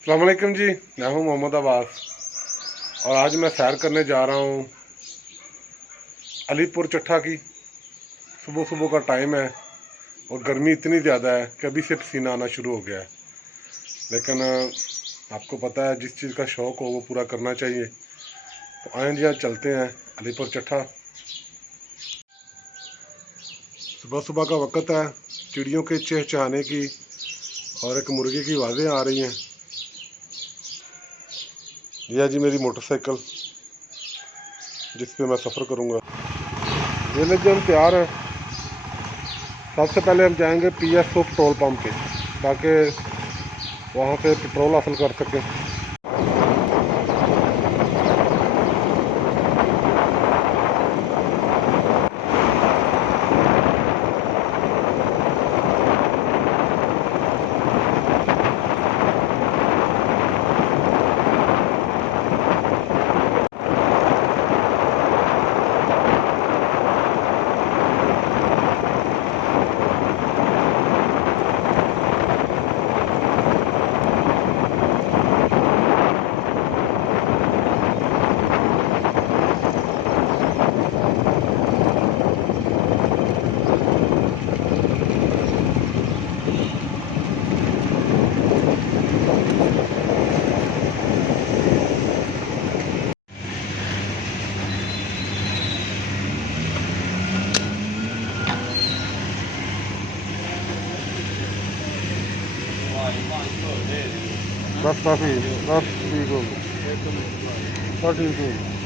अस्सलाम वालेकुम जी। मैं हूं मोहम्मद अब्बास और आज मैं सैर करने जा रहा हूं अलीपुर चट्ठा की। सुबह सुबह का टाइम है और गर्मी इतनी ज़्यादा है कि अभी से पसीना आना शुरू हो गया है। लेकिन आपको पता है जिस चीज़ का शौक़ हो वो पूरा करना चाहिए। तो आए जी, आज चलते हैं अलीपुर चट्ठा। सुबह सुबह का वक्त है, चिड़ियों के चहचहाने की और एक मुर्गे की आवाज़ें आ रही हैं। यह जी मेरी मोटरसाइकिल जिस पे मैं सफ़र करूँगा। ये ले जी, हम तैयार हैं। सबसे पहले हम जाएंगे PSO पेट्रोल पंप पे ताकि वहाँ से पेट्रोल हासिल कर सकें। बस काफ़ी, बस ठीक हो गया, बस ठीक हो गया।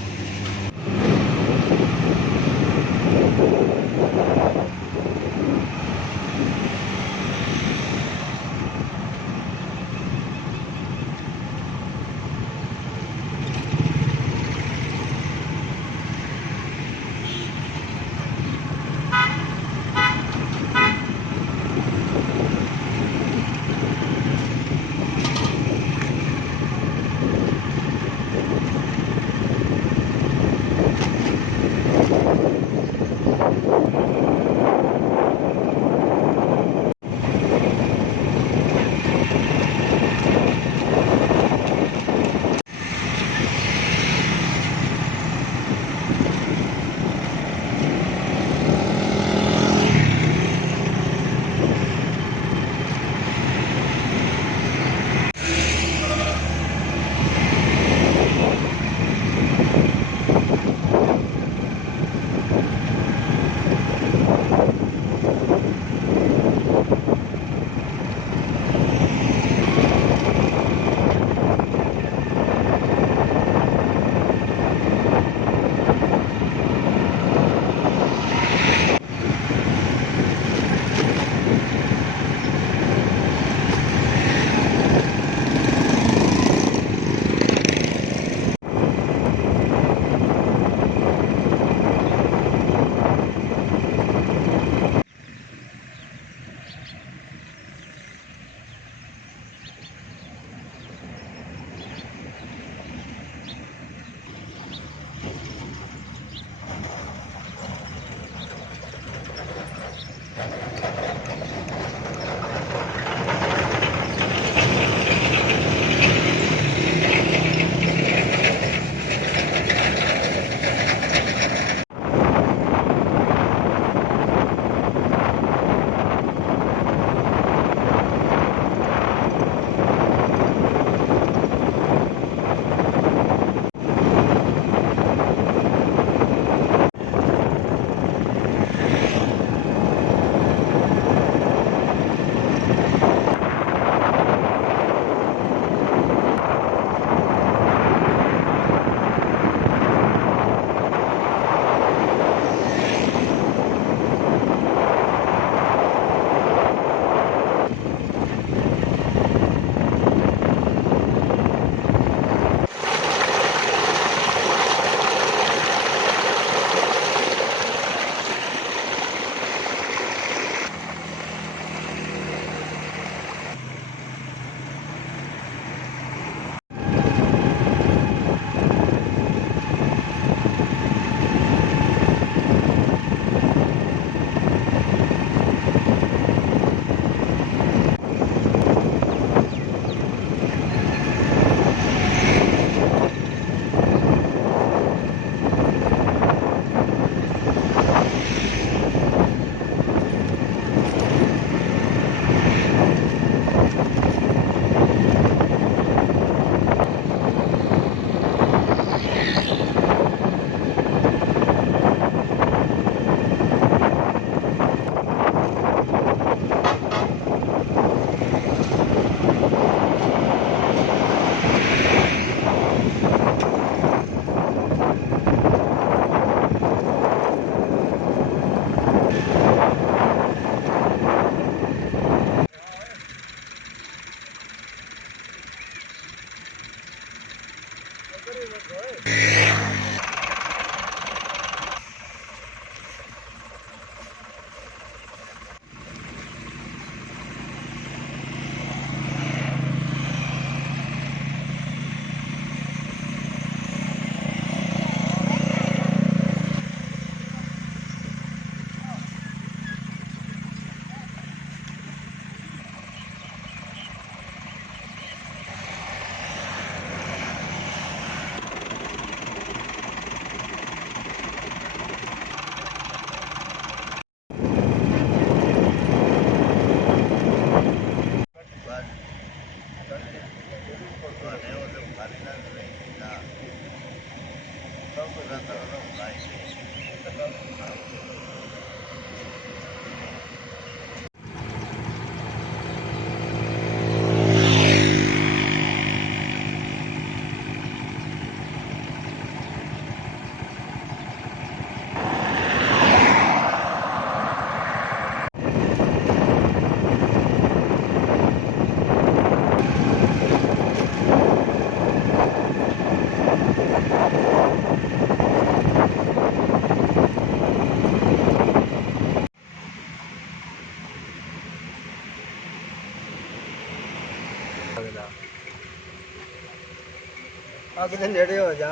ਅੱਗ ਦੇ ਨੇੜੇ ਹੋ ਜਾ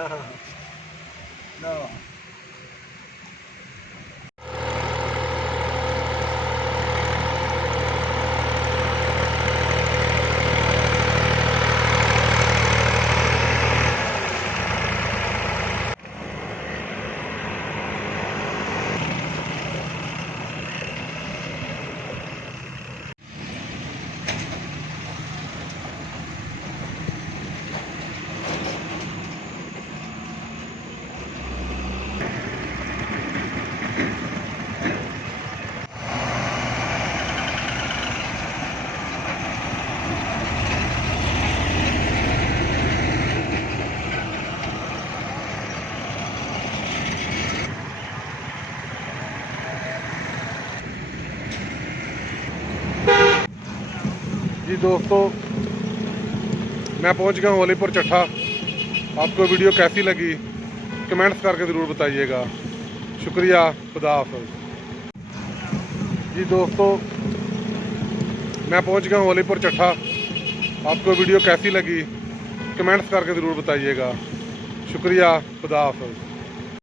ਨਾ जी दोस्तों, मैं पहुंच गया हूँ वलीपुर चट्ठा। आपको वीडियो कैसी लगी कमेंट्स करके ज़रूर बताइएगा। शुक्रिया, खुदा हाफ़िज़। जी दोस्तों, मैं पहुंच गया हूँ वलीपुर चट्ठा। आपको वीडियो कैसी लगी कमेंट्स करके ज़रूर बताइएगा। शुक्रिया, खुदा हाफ़िज़।